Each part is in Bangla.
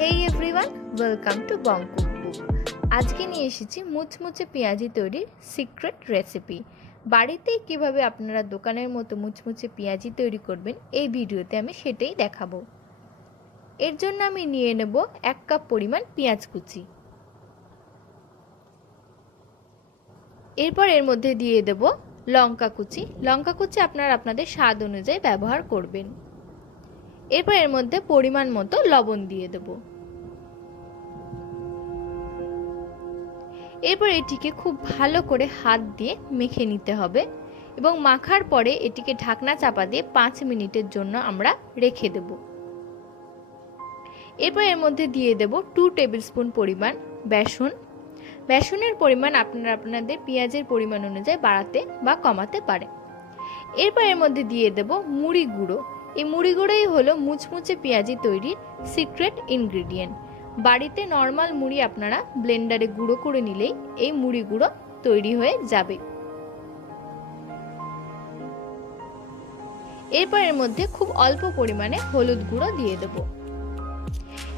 Hey everyone, welcome to Bong cookbook. আজকে নিয়ে এসেছি মুচমুচে পেঁয়াজি তৈরির সিক্রেট রেসিপি। বাড়িতে কিভাবে আপনারা দোকানের মতো মুচমুচে পেঁয়াজি তৈরি করবেন এই ভিডিওতে আমি সেটাই দেখাবো। এর জন্য আমি নিয়ে নেব 1 কাপ পরিমাণ পেঁয়াজ কুচি। এরপর এর মধ্যে দিয়ে দেব লঙ্কা কুচি। লঙ্কা কুচি আপনারা আপনাদের স্বাদ অনুযায়ী ব্যবহার করবেন। এরপর এর মধ্যে পরিমাণ মতো লবণ দিয়ে দেব। এরপর এটিকে খুব ভালো করে হাত দিয়ে মেখে নিতে হবে এবং মাখার পরে এটিকে ঢাকনা চাপা দিয়ে 5 মিনিটের জন্য আমরা রেখে দেব। এরপর এর মধ্যে দিয়ে দেব 2 টেবিলস্পুন পরিমাণ বেসন। বেসনের পরিমাণ আপনারা আপনাদের পেঁয়াজের পরিমাণ অনুযায়ী বাড়াতে বা কমাতে পারেন। এরপর এর মধ্যে দিয়ে দেব মুড়ি গুঁড়ো। এই মুড়ি গুঁড়োই হলো মুচমুচে পেঁয়াজি তৈরির সিক্রেট ইনগ্রেডিয়েন্ট। বাড়িতে নর্মাল মুড়ি আপনারা ব্লেন্ডারে গুঁড়ো করে নিলেই এই মুড়ি গুঁড়ো তৈরি হয়ে যাবে। এরপর এর মধ্যে খুব অল্প পরিমাণে হলুদ গুঁড়ো দিয়ে দেব।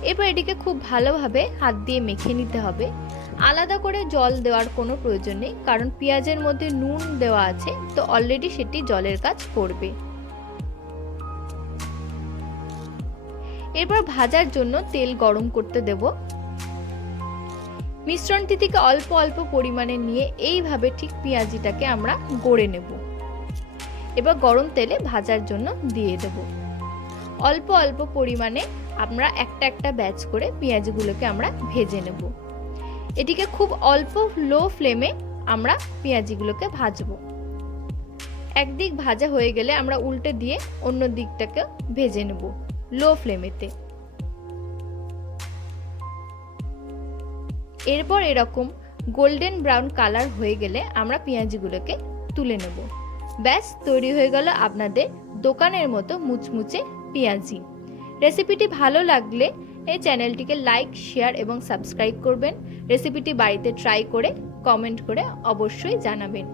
এরপর এটিকে খুব ভালোভাবে হাত দিয়ে মেখে নিতে হবে। আলাদা করে জল দেওয়ার কোনো প্রয়োজন নেই, কারণ পেঁয়াজের মধ্যে নুন দেওয়া আছে, তো অলরেডি সেটি জলের কাজ করবে। এরপর ভাজার জন্য তেল গরম করতে দেব। মিশ্রণটি থেকে অল্প অল্প পরিমাণে নিয়ে এইভাবে ঠিক পেঁয়াজিটাকে আমরা গড়ে নেব। এবার গরম তেলে ভাজার জন্য দিয়ে দেব। অল্প অল্প পরিমাণে আমরা একটা একটা ব্যাচ করে পেঁয়াজগুলোকে আমরা ভেজে নেব। এটিকে খুব অল্প লো ফ্লেমে আমরা পেঁয়াজিগুলোকে ভাজবো। একদিক ভাজা হয়ে গেলে আমরা উল্টে দিয়ে অন্য দিকটাকে ভেজে নেব লো ফ্লেমেতে। এরপর এরকম গোল্ডেন ব্রাউন কালার হয়ে গেলে আমরা পেঁয়াজিগুলোকে তুলে নেব। ব্যাস তৈরি হয়ে গেল আপনাদের দোকানের মতো মুচমুচে পেঁয়াজি। রেসিপিটি ভালো লাগলে এই চ্যানেলটিকে লাইক, শেয়ার এবং সাবস্ক্রাইব করবেন। রেসিপিটি বাড়িতে ট্রাই করে কমেন্ট করে অবশ্যই জানাবেন।